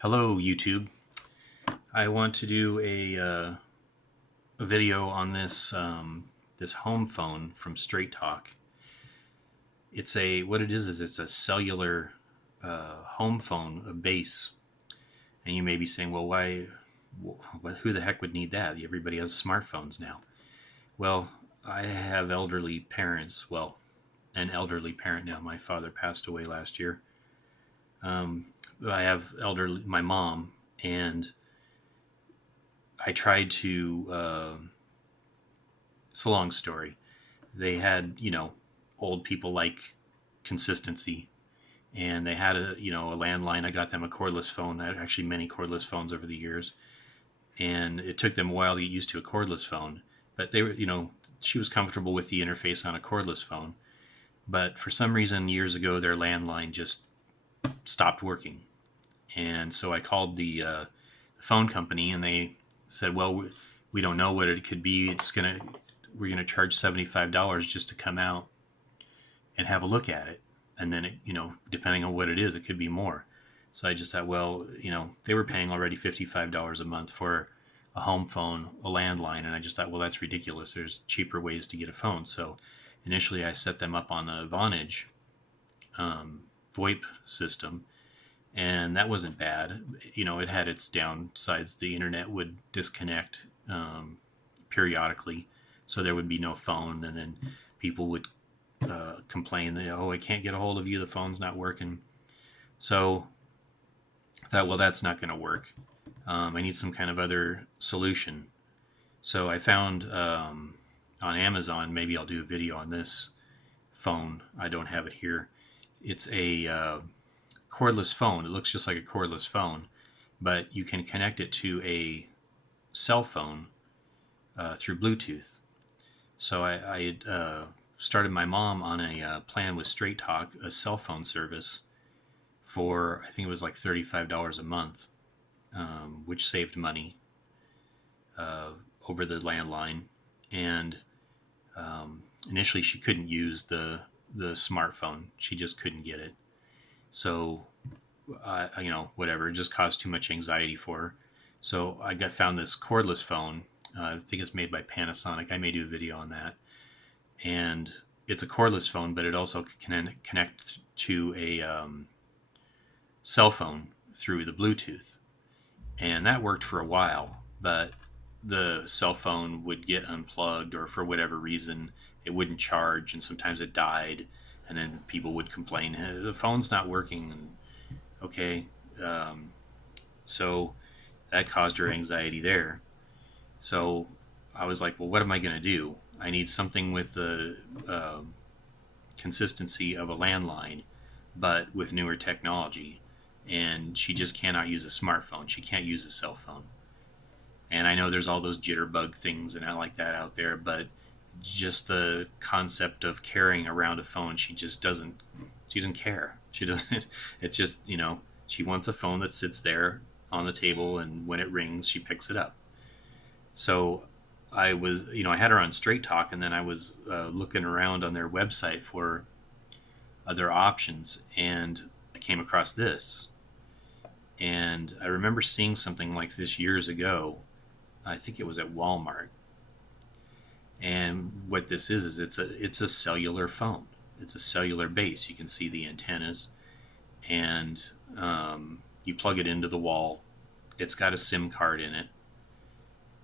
Hello, YouTube. I want to do a video on this home phone from Straight Talk. It's what it is it's a cellular home phone, a base. And you may be saying, well, why? Who the heck would need that? Everybody has smartphones now. Well, I have elderly parents. Well, an elderly parent now. My father passed away last year. Um, I have my mom, and I tried to. It's a long story. They had, old people like consistency, and they had a landline. I got them a cordless phone. I had actually many cordless phones over the years, and it took them a while to get used to a cordless phone. But they were, she was comfortable with the interface on a cordless phone. But for some reason, years ago, their landline just stopped working, and so I called the phone company, and they said, "Well, we don't know what it could be. We're gonna charge $75 just to come out and have a look at it, and then depending on what it is, it could be more." So I just thought, well, they were paying already $55 a month for a home phone, a landline, and I just thought, well, that's ridiculous. There's cheaper ways to get a phone. So initially, I set them up on the Vonage VoIP system, and that wasn't bad. It had its downsides. The internet would disconnect periodically, so there would be no phone, and then people would complain that, oh, I can't get a hold of you, the phone's not working. So I thought, well, that's not going to work. I need some kind of other solution. So I found on Amazon, maybe I'll do a video on this phone. I don't have it here. It's a cordless phone. It looks just like a cordless phone, but you can connect it to a cell phone through Bluetooth. So I started my mom on a plan with Straight Talk, a cell phone service, for I think it was like $35 a month, which saved money over the landline. And initially, she couldn't use the smartphone. She just couldn't get it. So, whatever. It just caused too much anxiety for her. So I found this cordless phone. I think it's made by Panasonic. I may do a video on that. And it's a cordless phone, but it also can connect to a cell phone through the Bluetooth. And that worked for a while, but the cell phone would get unplugged, or for whatever reason, it wouldn't charge, and sometimes it died. And then people would complain, hey, the phone's not working. And okay, so that caused her anxiety there. So I was like, well, what am I going to do? I need something with the consistency of a landline, but with newer technology. And she just cannot use a smartphone. She can't use a cell phone. And I know there's all those jitterbug things and I like that out there, but just the concept of carrying around a phone, she doesn't care. She doesn't, it's just, she wants a phone that sits there on the table, and when it rings, she picks it up. So I was, I had her on Straight Talk, and then I was looking around on their website for other options, and I came across this. And I remember seeing something like this years ago. I think it was at Walmart. And what this is it's a cellular phone. It's a cellular base. You can see the antennas, and you plug it into the wall. It's got a SIM card in it,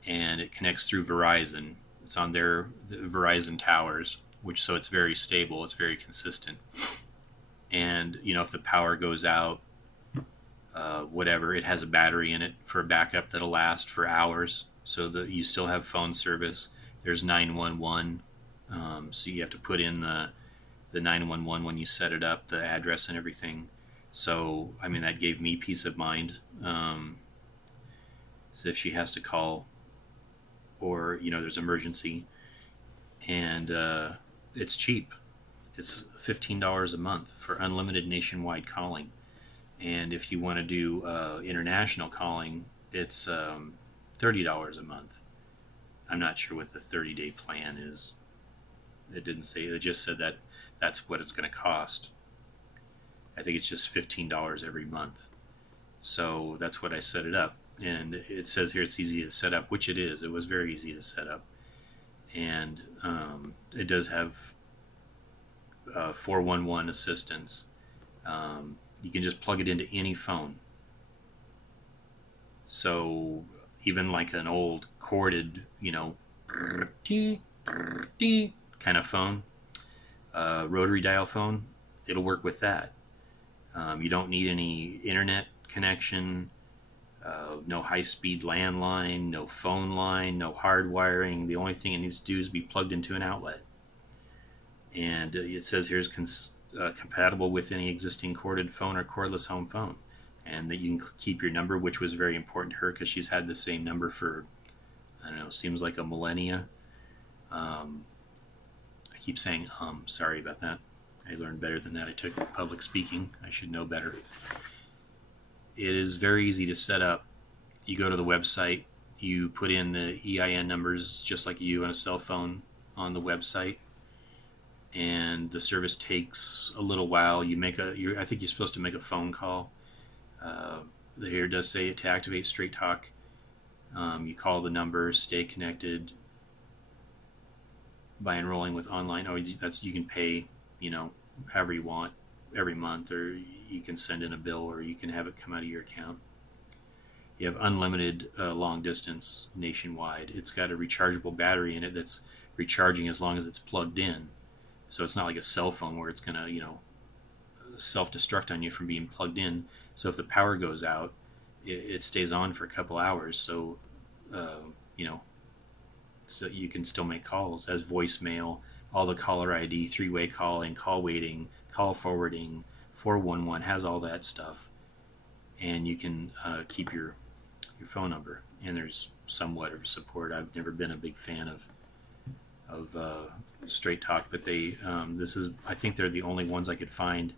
and it connects through Verizon. It's on the Verizon towers, so it's very stable. It's very consistent. And if the power goes out, whatever, it has a battery in it for a backup that'll last for hours, so that you still have phone service. There's 911, so you have to put in the 911 when you set it up, the address and everything. So that gave me peace of mind. So if she has to call, or there's emergency, and it's cheap. It's $15 a month for unlimited nationwide calling. And if you want to do international calling, it's $30 a month. I'm not sure what the 30-day plan is. It didn't say. It just said that that's what it's going to cost. I think it's just $15 every month. So that's what I set it up. And it says here it's easy to set up, which it is. It was very easy to set up. And it does have 411 assistance. You can just plug it into any phone. So even like an old corded, kind of phone, rotary dial phone, it'll work with that. You don't need any internet connection, no high-speed landline, no phone line, no hard wiring. The only thing it needs to do is be plugged into an outlet. And it says here is compatible with any existing corded phone or cordless home phone. And that you can keep your number, which was very important to her because she's had the same number for, I don't know, seems like a millennia. I keep saying, sorry about that. I learned better than that. I took public speaking. I should know better. It is very easy to set up. You go to the website, you put in the EIN numbers just like you on a cell phone on the website, and the service takes a little while. I think you're supposed to make a phone call. Here does say to activate Straight Talk. You call the number, stay connected by enrolling with online. You can pay, however you want every month, or you can send in a bill, or you can have it come out of your account. You have unlimited long distance nationwide. It's got a rechargeable battery in it that's recharging as long as it's plugged in. So it's not like a cell phone where it's going to, self-destruct on you from being plugged in. So if the power goes out, it stays on for a couple hours. So, so you can still make calls as voicemail, all the caller ID, three-way calling, call waiting, call forwarding, 411 has all that stuff. And you can keep your phone number. And there's somewhat of support. I've never been a big fan of Straight Talk, but I think they're the only ones I could find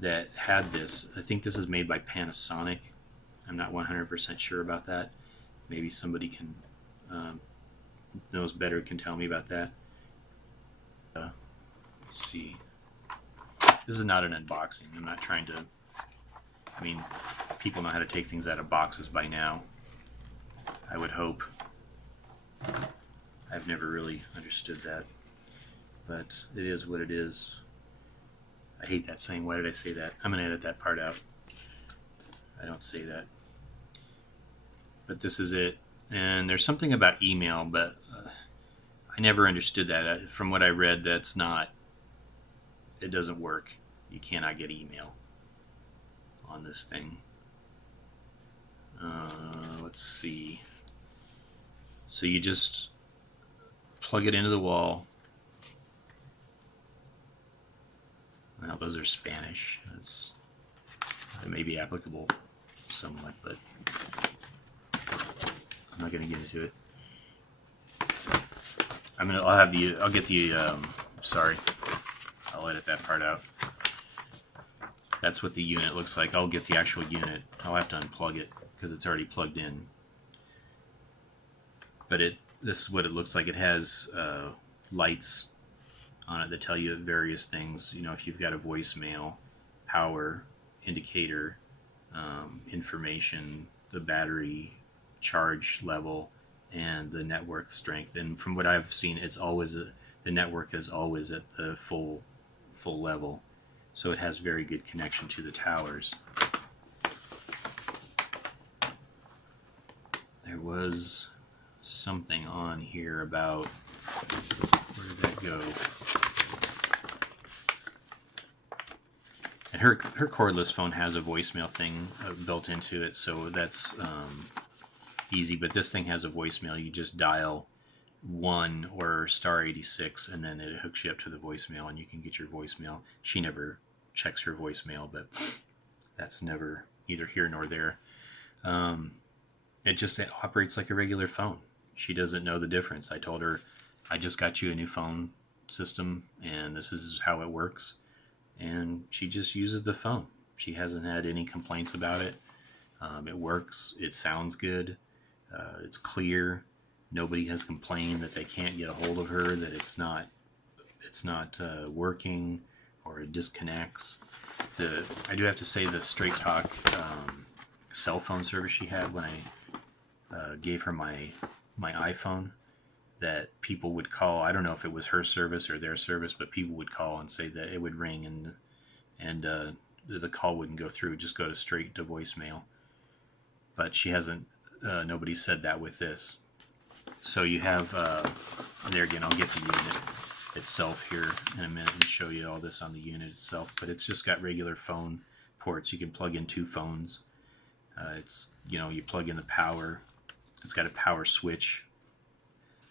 that had this. I think this is made by Panasonic. I'm not 100% sure about that. Maybe somebody can knows better, can tell me about that. Let's see. This is not an unboxing. I'm not trying to. People know how to take things out of boxes by now. I would hope. I've never really understood that, but it is what it is. I hate that saying. Why did I say that? I'm going to edit that part out. I don't say that. But this is it. And there's something about email, but I never understood that. From what I read, it doesn't work. You cannot get email on this thing. Let's see. So you just plug it into the wall. Now those are Spanish. That may be applicable somewhat, but I'm not going to get into it. I'll edit that part out. That's what the unit looks like. I'll get the actual unit. I'll have to unplug it because it's already plugged in. But this is what it looks like. It has lights on it that tell you various things. If you've got a voicemail, power, indicator, information, the battery charge level, and the network strength. And from what I've seen, the network is always at the full level, so it has very good connection to the towers. There was something on here about, where did that go? And her cordless phone has a voicemail thing built into it, so that's easy. But this thing has a voicemail. You just dial 1 or *86, and then it hooks you up to the voicemail, and you can get your voicemail. She never checks her voicemail, but that's never either here nor there. It operates like a regular phone. She doesn't know the difference. I told her, I just got you a new phone system, and this is how it works. And she just uses the phone. She hasn't had any complaints about it. It works. It sounds good. It's clear. Nobody has complained that they can't get a hold of her, that it's not working, or it disconnects. I do have to say the Straight Talk cell phone service she had when I gave her my iPhone, that people would call. I don't know if it was her service or their service, but people would call and say that it would ring and the call wouldn't go through, just go to straight to voicemail. But she hasn't. Nobody said that with this. So you have there again. I'll get the unit itself here in a minute and show you all this on the unit itself. But it's just got regular phone ports. You can plug in 2 phones. It's, you plug in the power. It's got a power switch,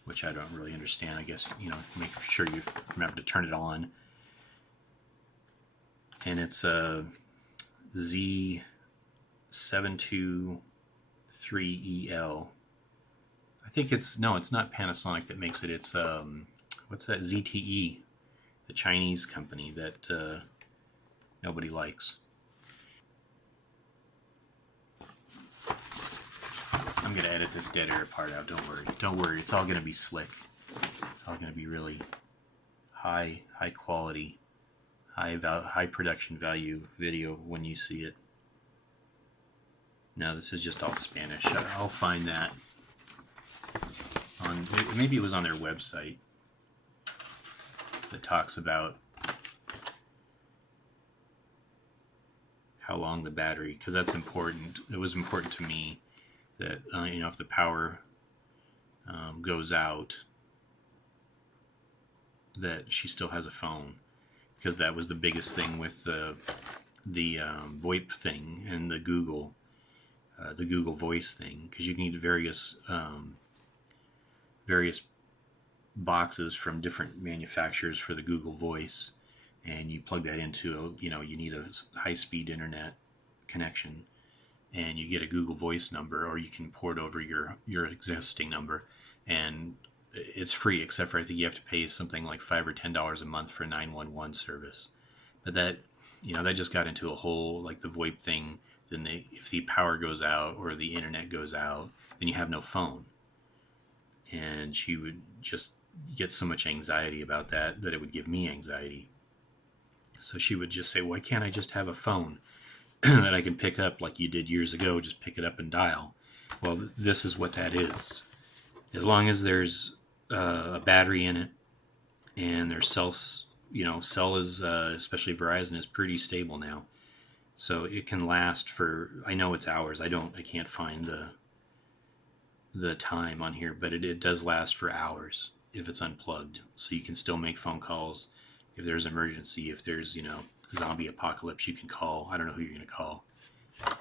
which I don't really understand. I guess, make sure you remember to turn it on. And it's a Z723EL. I think it's not Panasonic that makes it. It's what's that? ZTE, the Chinese company that nobody likes. I'm gonna edit this dead air part out. Don't worry. It's all gonna be slick. It's all gonna be really high quality, high production value video when you see it. No, this is just all Spanish. I'll find that on, maybe it was on their website, that talks about how long the battery, because that's important. It was important to me that if the power goes out, that she still has a phone, because that was the biggest thing with the VoIP thing and the Google Voice thing, because you can get various boxes from different manufacturers for the Google Voice, and you plug that into you need a high-speed internet connection, and you get a Google Voice number, or you can port over your existing number, and it's free, except for I think you have to pay something like $5 or $10 a month for 911 service. But that that just got into a whole, like the VoIP thing. Then if the power goes out or the internet goes out, then you have no phone. And she would just get so much anxiety about that it would give me anxiety. So she would just say, "Why can't I just have a phone that I can pick up like you did years ago? Just pick it up and dial." Well, this is what that is. As long as there's a battery in it, and their cell is, especially Verizon, is pretty stable now. So it can last for, I know it's hours. I can't find the time on here, but it does last for hours if it's unplugged. So you can still make phone calls if there's emergency, if there's, zombie apocalypse, you can call. I don't know who you're going to call,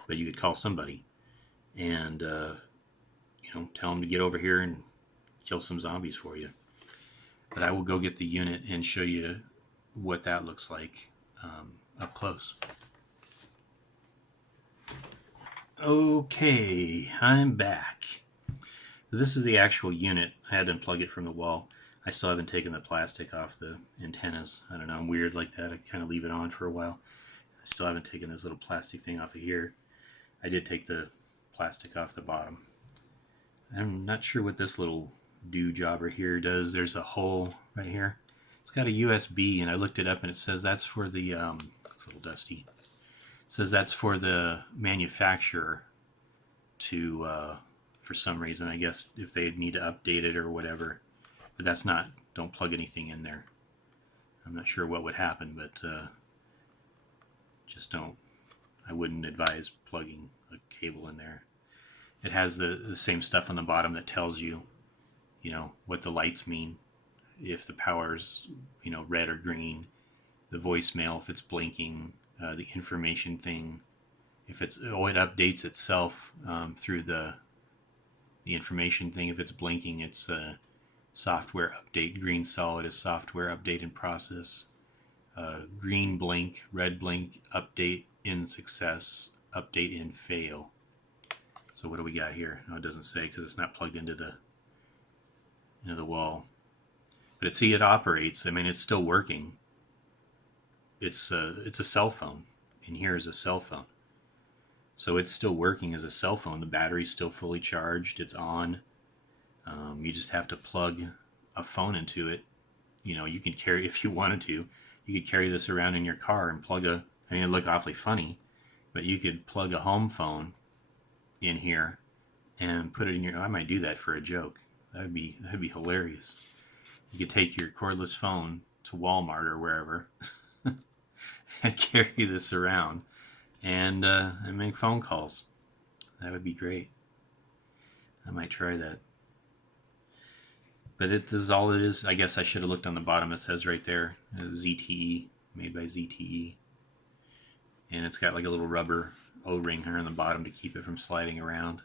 but you could call somebody and, tell them to get over here and kill some zombies for you. But I will go get the unit and show you what that looks like up close. Okay, I'm back. This is the actual unit. I had to unplug it from the wall. I still haven't taken the plastic off the antennas. I don't know, I'm weird like that. I kind of leave it on for a while. I still haven't taken this little plastic thing off of here. I did take the plastic off the bottom. I'm not sure what this little jobber here does. There's a hole right here. It's got a USB, and I looked it up, and it says that's for the, it's a little dusty. It says that's for the manufacturer to, for some reason, I guess if they need to update it or whatever. But that's not, don't plug anything in there. I'm not sure what would happen, but just don't, I wouldn't advise plugging a cable in there. It has the same stuff on the bottom that tells you, what the lights mean. If the power's, red or green, the voicemail, if it's blinking, the information thing, if it's, it updates itself through the information thing. If it's blinking, it's software update. Green solid is software update in process. Green blink, red blink, update in success, update in fail. So what do we got here? No, it doesn't say because it's not plugged into the wall. But it operates. I mean, it's still working. It's a cell phone. And here is a cell phone. So it's still working as a cell phone. The battery's still fully charged. It's on. You just have to plug a phone into it. You can carry, if you wanted to, you could carry this around in your car and plug it'd look awfully funny, but you could plug a home phone in here and put it in your. I might do that for a joke. That'd be hilarious. You could take your cordless phone to Walmart or wherever and carry this around and make phone calls. That would be great. I might try that. But this is all it is. I guess I should have looked on the bottom. It says right there, ZTE, made by ZTE. And it's got like a little rubber O-ring here on the bottom to keep it from sliding around.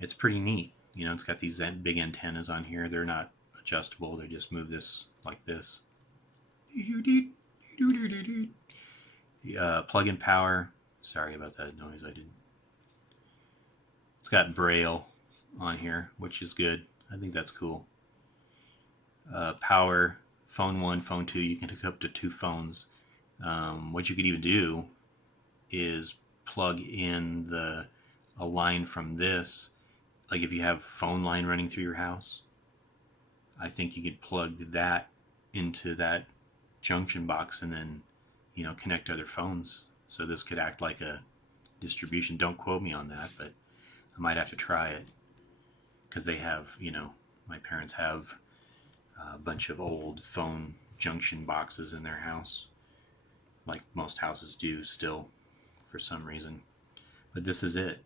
It's pretty neat. You know, it's got these big antennas on here. They're not adjustable. They just move this like this. Plug-in power. Sorry about that noise I did. It's got Braille on here, which is good. I think that's cool. Power, phone 1, phone 2. You can hook up to 2 phones. What you could even do is plug in a line from this. Like if you have phone line running through your house, I think you could plug that into that junction box and then, you know, connect other phones. So this could act like a distribution. Don't quote me on that, but I might have to try it because they have, you know, my parents have a bunch of old phone junction boxes in their house, like most houses do still for some reason. But this is it.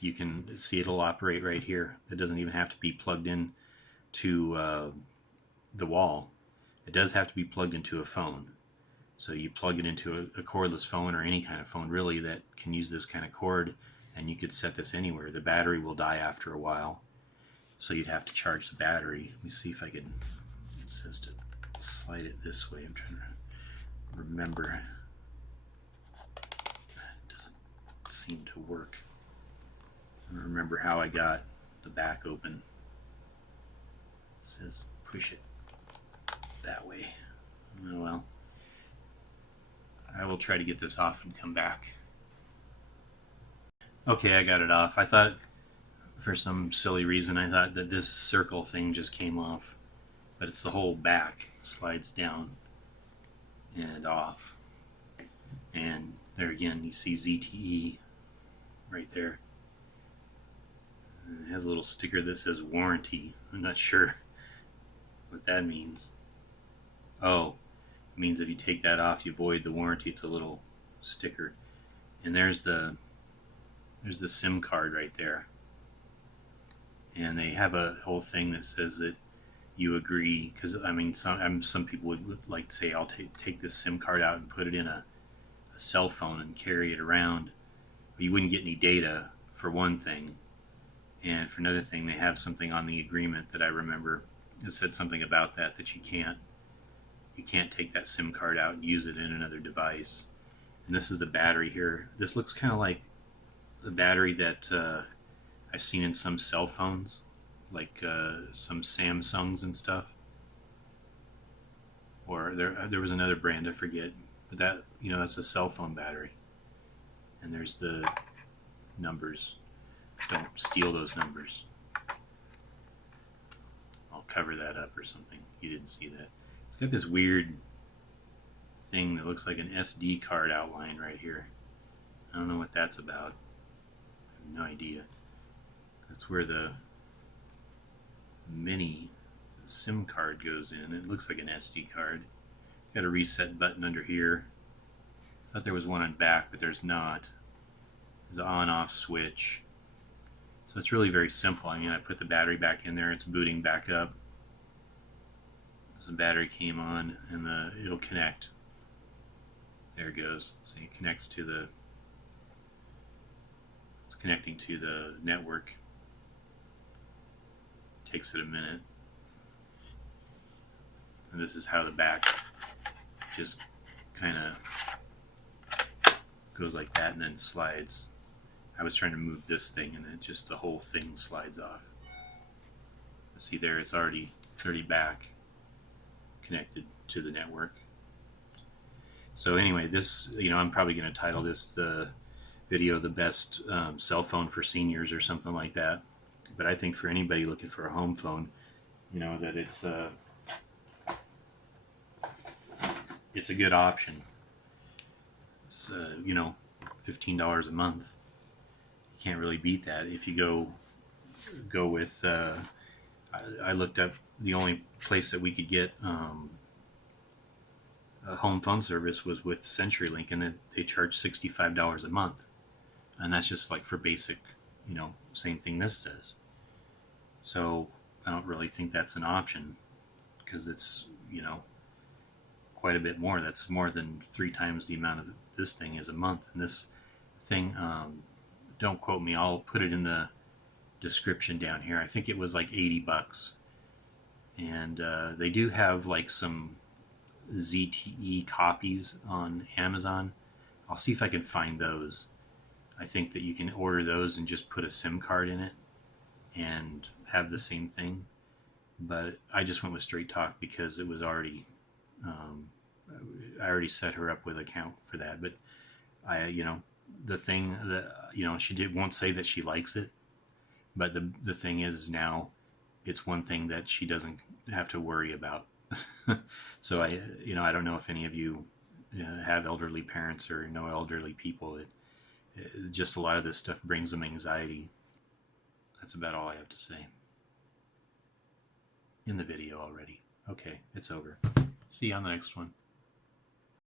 You can see it'll operate right here. It doesn't even have to be plugged in to the wall. It does have to be plugged into a phone. So you plug it into a cordless phone or any kind of phone really that can use this kind of cord, and you could set this anywhere. The battery will die after a while, so you'd have to charge the battery. Let me see if I can. It says to slide it this way. I'm trying to remember. It doesn't seem to work. I don't remember how I got the back open. It says push it that way. Oh well. I will try to get this off and come back. Okay, I got it off. I thought, for some silly reason, I thought that this circle thing just came off. But it's the whole back slides down and off. And there again, you see ZTE right there. It has a little sticker that says warranty. I'm not sure what that means. Oh, it means if you take that off, you void the warranty. It's a little sticker. And there's the SIM card right there. And they have a whole thing that says that you agree, because I mean, some people would like to say, I'll take this SIM card out and put it in a cell phone and carry it around. But you wouldn't get any data, for one thing. And for another thing, they have something on the agreement that I remember that said something about that you can't take that SIM card out and use it in another device. And this is the battery here. This looks kind of like the battery that I've seen in some cell phones, like some Samsungs and stuff. Or there was another brand, I forget. But that, you know, that's a cell phone battery. And there's the numbers. Don't steal those numbers. I'll cover that up or something. You didn't see that. It's got this weird thing that looks like an SD card outline right here. I don't know what that's about. I have no idea. That's where the mini SIM card goes in. It looks like an SD card. Got a reset button under here. I thought there was one on back, but there's not. There's an on-off switch. So it's really very simple. I mean, I put the battery back in there. It's booting back up. So the battery came on, and it'll connect. There it goes. So it connects to it's connecting to the network. Takes it a minute. And this is how the back just kind of goes like that and then slides. I was trying to move this thing and it just the whole thing slides off. See there, it's already back connected to the network. So anyway, this, you know, I'm probably going to title this the video, the best cell phone for seniors or something like that. But I think for anybody looking for a home phone, you know, that it's a good option. It's, you know, $15 a month. You can't really beat that. If you go with, I looked up the only place that we could get a home phone service was with CenturyLink, and they charge $65 a month, and that's just like for basic, same thing this does. So I don't really think that's an option because it's quite a bit more. That's more than 3 times the amount of this thing is a month. And this thing, don't quote me, I'll put it in the description down here. I think it was like $80, and they do have like some ZTE copies on Amazon. I'll see if I can find those. I think that you can order those and just put a SIM card in it and have the same thing. But I just went with Straight Talk because it was already, I already set her up with an account for that. But the thing that, she won't say that she likes it. But the thing is now it's one thing that she doesn't have to worry about. So I don't know if any of you have elderly parents or know elderly people that just a lot of this stuff brings them anxiety. That's about all I have to say in the video already. Okay, it's over. See you on the next one.